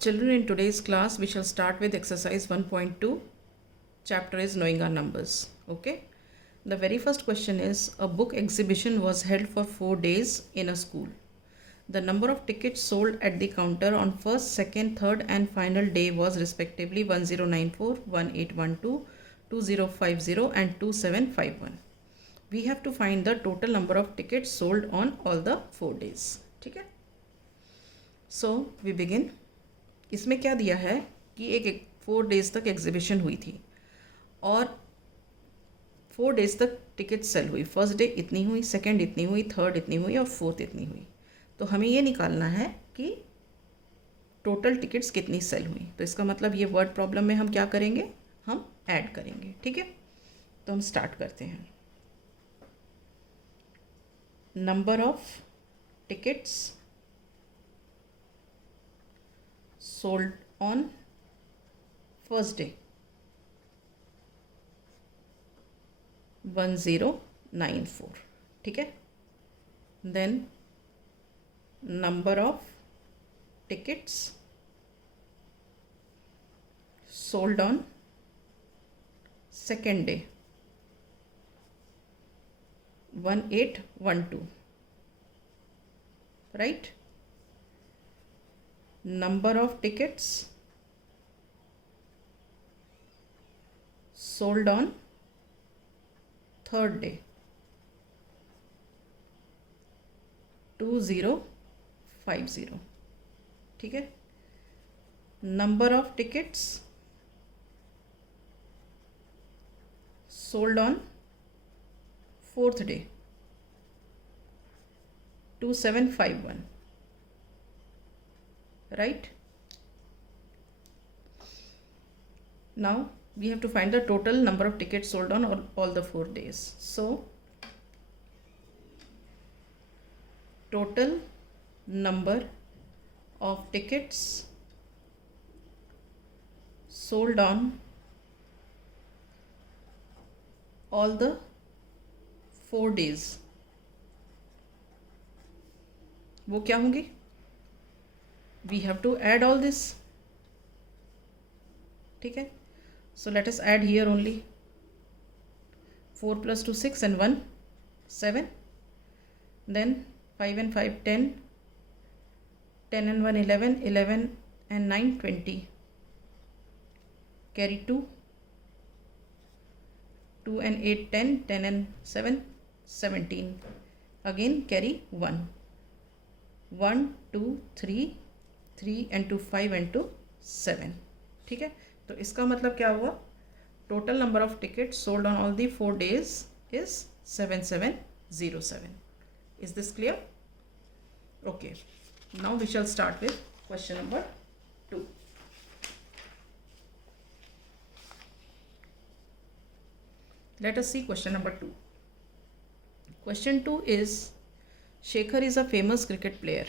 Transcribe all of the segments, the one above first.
Children, in today's class, we shall start with exercise 1.2. Chapter is knowing our numbers. Okay. The very first question is, a book exhibition was held for 4 days in a school. The number of tickets sold at the counter on first, second, third and final day was respectively 1094, 1812, 2050 and 2751. We have to find the total number of tickets sold on all the 4 days. ठीक है. So we begin. इसमें क्या दिया है कि एक 4 days तक exhibition हुई थी और 4 डेज़ तक टिकट सेल हुई. फर्स्ट डे इतनी हुई, सेकंड इतनी हुई, थर्ड इतनी हुई और फोर्थ इतनी हुई. तो हमें ये निकालना है कि टोटल टिकट्स कितनी सेल हुई. तो इसका मतलब ये वर्ड प्रॉब्लम में हम क्या करेंगे, हम ऐड करेंगे. ठीक है. तो हम स्टार्ट करते हैं. Number of tickets sold on first day 1094. ठीक है. Then number of tickets sold on second day 1812. Right. Number of tickets sold on third day 2050. ठीक है. Number of tickets sold on fourth day 2751. Right. Now we have to find the total number of tickets sold on all the 4 days. So total number of tickets sold on all the 4 days वो क्या होंगी. We have to add all this. ठीक है. So let us add here only. 4 plus 2 6 and 1 7. Then 5 and 5 10. 10 and 1 11. 11 and 9 20. Carry 2. 2 and 8 10. 10 and 7 17. Again carry 1. 1 2 3 3 and 2 5 and 2 7. ठीक है. तो इसका मतलब क्या हुआ, total number of ticket sold on all the 4 days is 7707. Is this clear? Okay. Now we shall start with question number 2. Let us see question number 2. Question 2 is, Shekhar is a famous cricket player.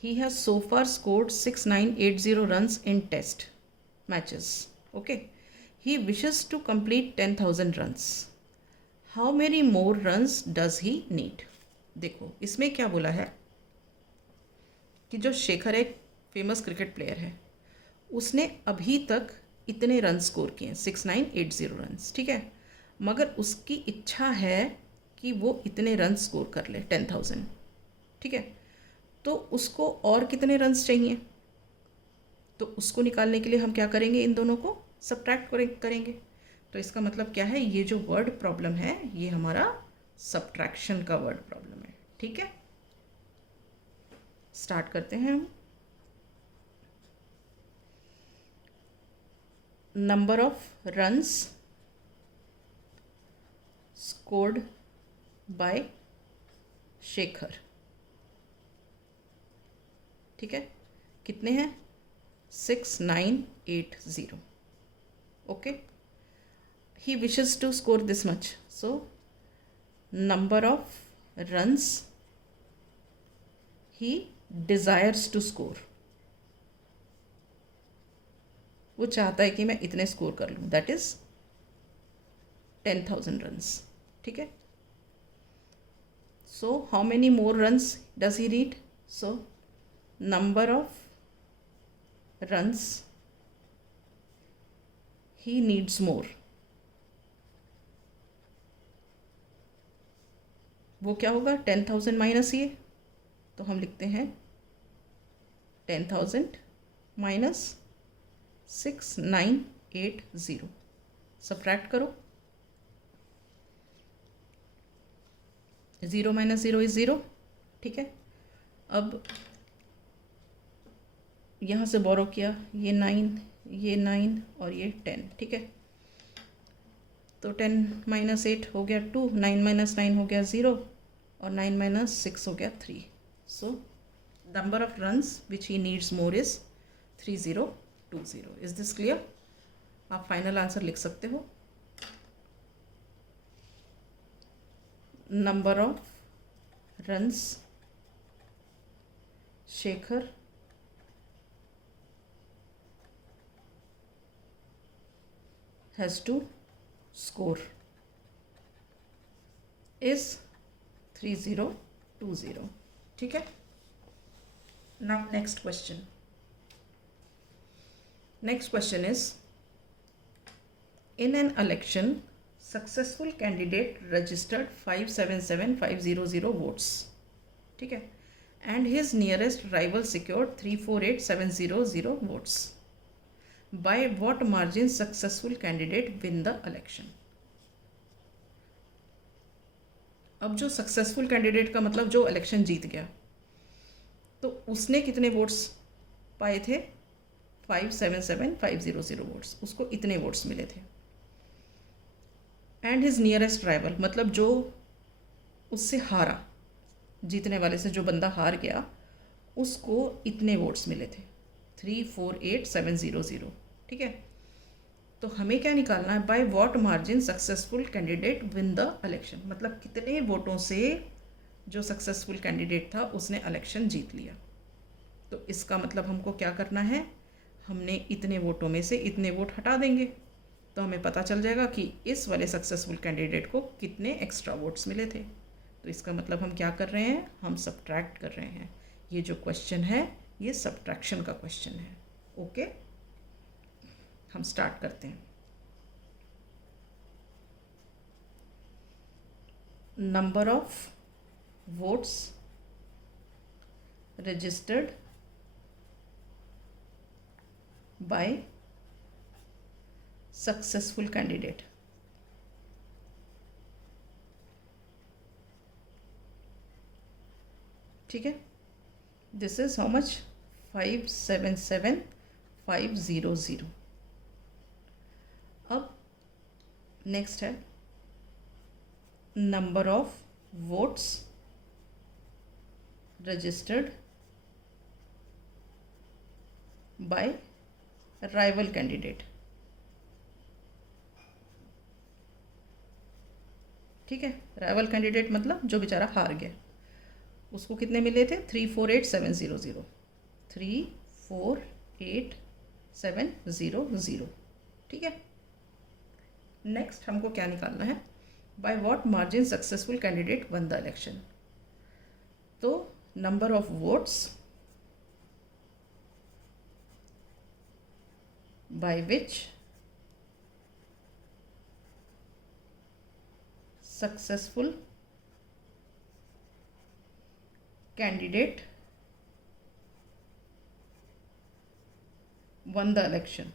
He has so far scored 6980 runs in test matches. Okay. He wishes to complete 10,000 runs. How many more runs does he need? देखो इसमें क्या बोला है कि जो शेखर एक famous cricket player है, उसने अभी तक इतने रन स्कोर किए, 6980 रन्स. ठीक है. मगर उसकी इच्छा है कि वो इतने रन स्कोर कर ले, 10,000. ठीक है. तो उसको और कितने रन्स चाहिए, तो उसको निकालने के लिए हम क्या करेंगे, इन दोनों को सब्ट्रैक्ट करेंगे. तो इसका मतलब क्या है, ये जो वर्ड प्रॉब्लम है ये हमारा सब्ट्रैक्शन का वर्ड प्रॉब्लम है. ठीक है. स्टार्ट करते हैं हम. Number of runs scored by Shekhar. ठीक है. कितने हैं, 6980. Okay. He wishes to score this much. So number of runs he desires to score. वो चाहता है कि मैं इतने स्कोर कर लूँ, दैट इज 10,000 रन्स. ठीक है. So how many more runs does he need. So number of runs he needs more, वो क्या होगा 10,000 माइनस ये, तो हम लिखते हैं 10,000 माइनस 6980, सब्ट्रैक्ट करो, 0 माइनस 0 इज 0, ठीक है। अब यहाँ से बोरो किया, ये 9 और ये 10, ठीक है। तो 10 माइनस 8 हो गया 2, 9 माइनस 9 हो गया 0 और 9 माइनस 6 हो गया 3। सो number of runs which he needs more is 3020। Is this clear? आप फाइनल आंसर लिख सकते हो। Number of runs Shekhar has to score is 3020, ठीक है। Now next question. Next question is, in an election successful candidate registered 577,500 votes, ठीक है, and his nearest rival secured 348,700 votes. By what margin successful candidate win the election? अब जो successful candidate का मतलब जो election जीत गया, तो उसने कितने वोट्स पाए थे? 577,500 वोट्स, उसको इतने वोट्स मिले थे। एंड हिज नियरेस्ट राइवल मतलब जो उससे हारा, जीतने वाले से जो बंदा हार गया, उसको इतने वोट्स मिले थे, 348,700, ठीक है। तो हमें क्या निकालना है? By what margin successful candidate win the election, मतलब कितने वोटों से जो सक्सेसफुल कैंडिडेट था उसने इलेक्शन जीत लिया। तो इसका मतलब हमको क्या करना है? हमने इतने वोटों में से इतने वोट हटा देंगे, तो हमें पता चल जाएगा कि इस वाले सक्सेसफुल कैंडिडेट को कितने एक्स्ट्रा वोट्स मिले थे। तो इसका मतलब हम क्या कर रहे हैं? हम सब्ट्रैक्ट कर रहे हैं। ये जो क्वेश्चन है ये सब्ट्रैक्शन का क्वेश्चन है। ओके, हम स्टार्ट करते हैं। Number of votes registered bye successful candidate, ठीक है। This is how much? 577,500। अब नेक्स्ट है number of votes registered bye rival candidate, ठीक है। राइवल कैंडिडेट मतलब जो बेचारा हार गया, उसको कितने मिले थे? 348,700, 348,700, ठीक है। नेक्स्ट हमको क्या निकालना है? By what margin successful candidate won the election. तो number of votes by which successful candidate won the election.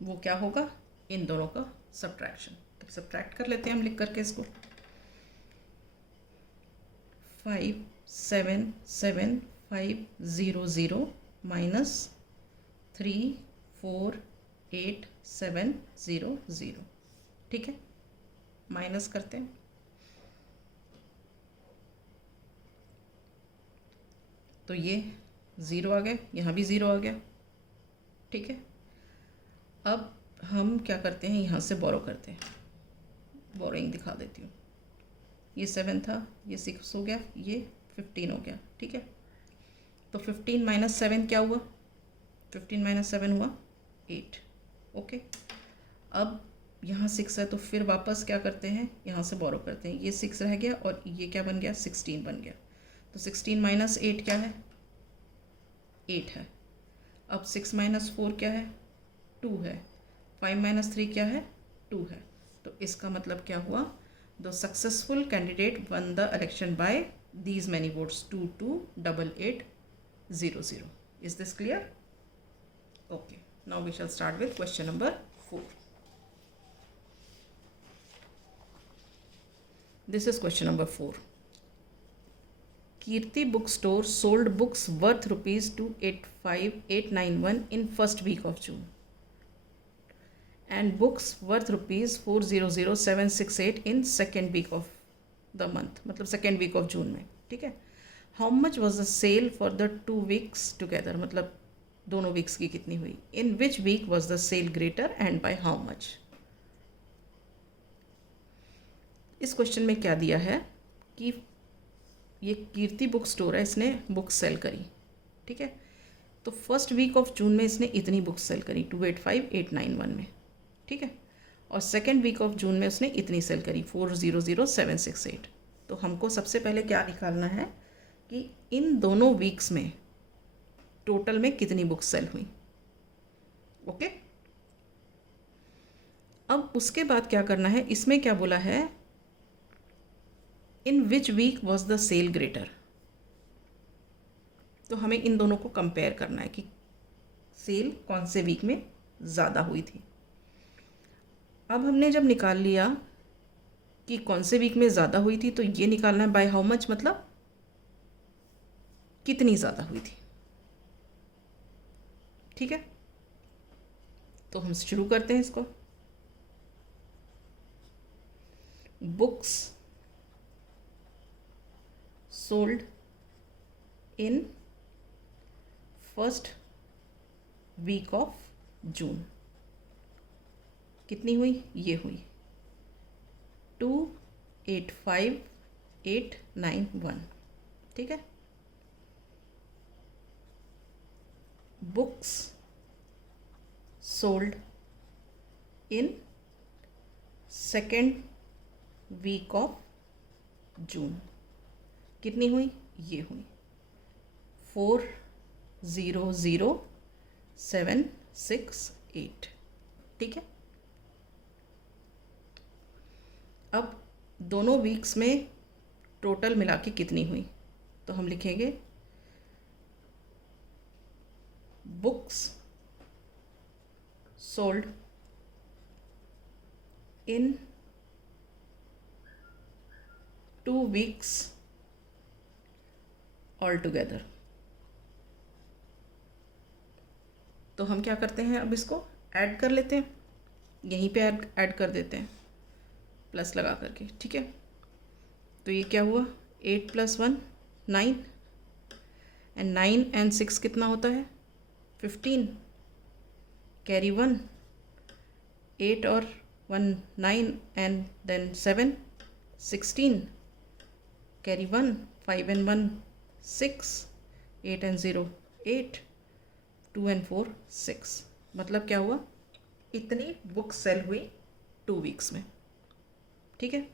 वो क्या होगा? इन दोनों का सब्ट्रैक्शन। तो सब्ट्रैक्ट कर लेते हैं हम लिख करके इसको। 577,500 माइनस 348,700, ठीक है। माइनस करते हैं, तो ये 0 आ गया, यहाँ भी 0 आ गया, ठीक है। अब हम क्या करते हैं? यहाँ से बोरो करते हैं। बोरोइंग दिखा देती हूँ। ये 7 था, ये 6 हो गया, ये 15 हो गया, ठीक है। तो 15 माइनस 7 क्या हुआ? 15 माइनस 7 हुआ 8, ओके। अब यहाँ 6 है, तो फिर वापस क्या करते हैं? यहाँ से बोरो करते हैं। ये 6 रह गया और ये क्या बन गया? 16 बन गया। तो 16 माइनस 8 क्या है? 8 है। अब 6 माइनस 4 क्या है? 2 है। 5 माइनस 3 क्या है? 2 है। तो इसका मतलब क्या हुआ? The successful candidate won the election by these many votes, 228800. Is this clear? Okay, now we shall start with question number 4. This is question number 4. Kirti bookstore sold books worth rupees 285891 in first week of June and books worth rupees 400768 in second week of the month, मतलब second week of June में, ठीक है. How much was the sale for the 2 weeks together, मतलब दोनों weeks की कितनी हुई. In which week was the sale greater and by how much. इस क्वेश्चन में क्या दिया है कि ये कीर्ति बुक स्टोर है, इसने बुक सेल करी, ठीक है. तो फर्स्ट वीक ऑफ जून में इसने इतनी बुक सेल करी 285891 में, ठीक है. और सेकेंड वीक ऑफ जून में उसने इतनी सेल करी 400768. तो हमको सबसे पहले क्या निकालना है कि इन दोनों वीक्स में टोटल में कितनी बुक्स सेल हुई. ओके. अब उसके बाद क्या करना है, इसमें क्या बोला है, in which week was the sale greater. तो हमें इन दोनों को कंपेयर करना है कि सेल कौन से वीक में ज़्यादा हुई थी. अब हमने जब निकाल लिया कि कौन से वीक में ज़्यादा हुई थी, तो ये निकालना है बाय हाउ मच, मतलब कितनी ज़्यादा हुई थी, ठीक है. तो हम शुरू करते हैं इसको. Books sold in first week of June कितनी हुई, ये हुई 285891, ठीक है. Books sold in second week of June कितनी हुई, ये हुई 400768, ठीक है. अब दोनों वीक्स में टोटल मिला के कितनी हुई, तो हम लिखेंगे बुक्स सोल्ड इन 2 weeks ऑल टुगेदर. तो हम क्या करते हैं, अब इसको ऐड कर लेते हैं, यहीं पे ऐड कर देते हैं प्लस लगा करके, ठीक है. तो ये क्या हुआ, 8 + 1 9 एंड 9 एंड 6 कितना होता है 15, कैरी 1, 8 और 1 9 and then 7 16, carry 1, 5 and 1 6, 8 and 0 8, 2 and 4 6. मतलब क्या हुआ, इतनी बुक सेल हुई 2 weeks में, ठीक है.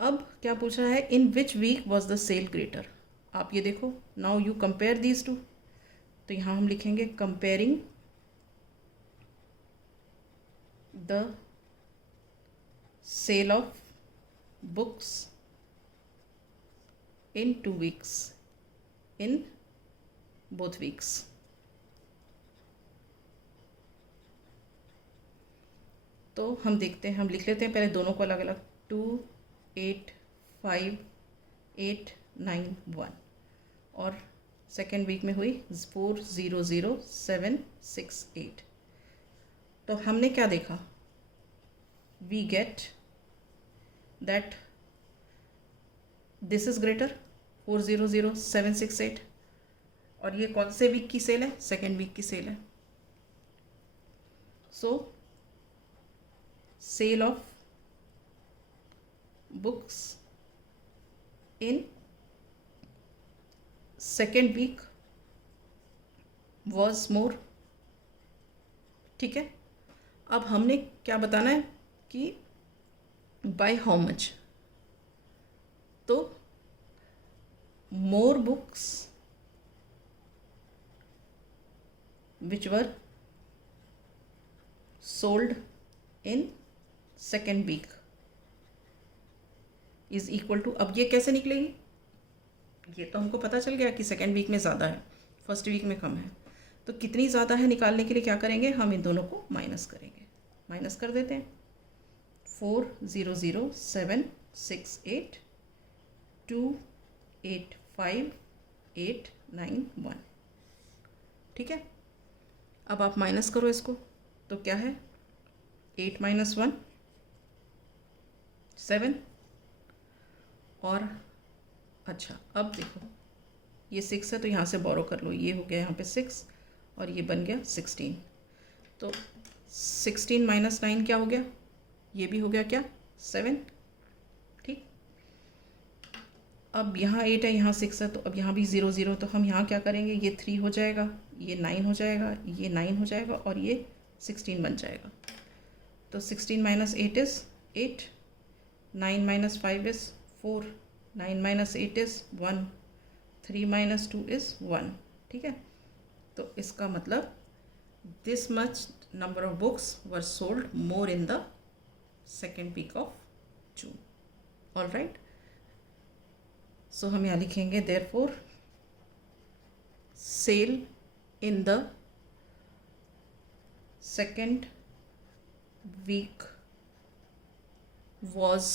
अब क्या पूछ रहा है, in which week was the sale greater. आप ये देखो, now you compare these two. तो यहाँ हम लिखेंगे comparing the sale of books in 2 weeks in both weeks. तो हम देखते हैं, हम लिख लेते हैं पहले दोनों को अलग अलग. 285891 और सेकेंड वीक में हुई 400768. तो हमने क्या देखा, we get that this is greater 400768. और ये कौन से वीक की सेल है, सेकेंड वीक की सेल है. सो sale of books in second week was more, ठीक है. अब हमने क्या बताना है कि by how much. तो more books which were sold in second week is equal to, अब ये कैसे निकलेगी? ये तो हमको पता चल गया कि सेकेंड वीक में ज़्यादा है, फर्स्ट वीक में कम है। तो कितनी ज़्यादा है निकालने के लिए क्या करेंगे, हम इन दोनों को माइनस करेंगे। माइनस कर देते हैं। 4007682851, ठीक है। अब आप माइनस करो इसको, तो क्या है, 8 - 1 7। और अच्छा अब देखो ये 6 है तो यहाँ से बोरो कर लो, ये हो गया यहाँ पे 6 और ये बन गया 16। तो 16 - 9 क्या हो गया, ये भी हो गया क्या, 7, ठीक। अब यहाँ 8 है, यहाँ 6 है, तो अब यहाँ भी 0 0, तो हम यहाँ क्या करेंगे, ये 3 हो जाएगा, ये 9 हो जाएगा, ये 9 हो जाएगा और ये 16 बन जाएगा। तो 16 - 8 इज़ 8, 9 - 5 इज़ 4, 9 - 8 इज़ 1, 3 - 2 इज़ 1, ठीक है। तो इसका मतलब this much number of books were sold more in the second week of June. All right, so हम यहाँ लिखेंगे therefore sale in the second week was